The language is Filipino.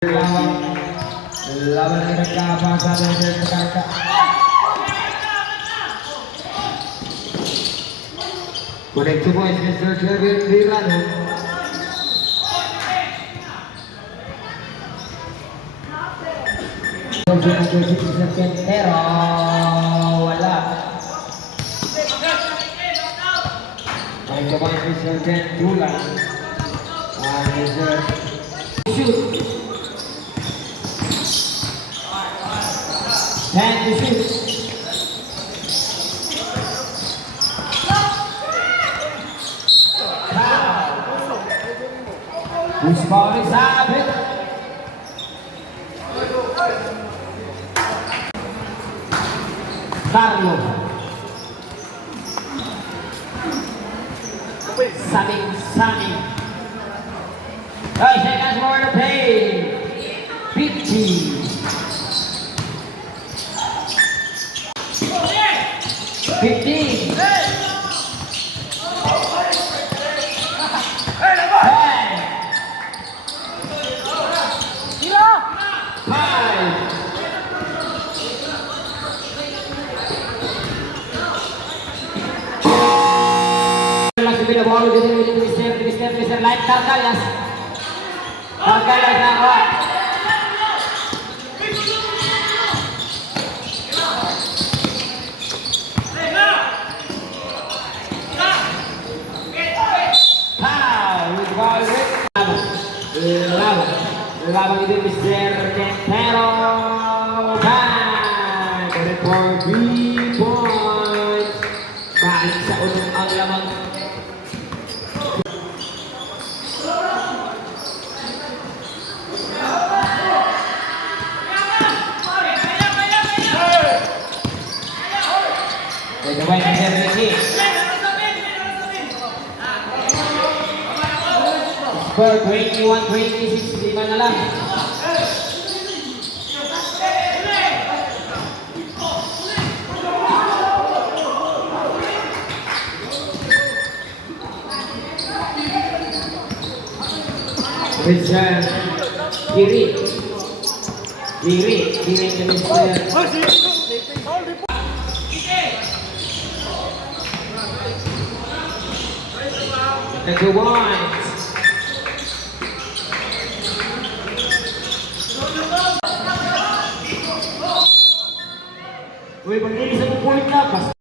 Lawan ng nagkabasa ng nagkaka. Connect to points, Mr. Kevin Virano. Pero wala. Connect to points, Mr. Ken Dulan. Mr. Shoot. And to shoot. Who's ball is up? Carlo. Sammy. Right, seconds more to play. 50. 15. The ball with Mr. Light Carcalas na Laban itu Mr. Quintero for 3 points. Balik sa unang ang lamang. Gawin ang Henry. Score 21-26, 5 na lang. Richard Kiri ke Mr. The 2 points. Uy, pag-iisang point na,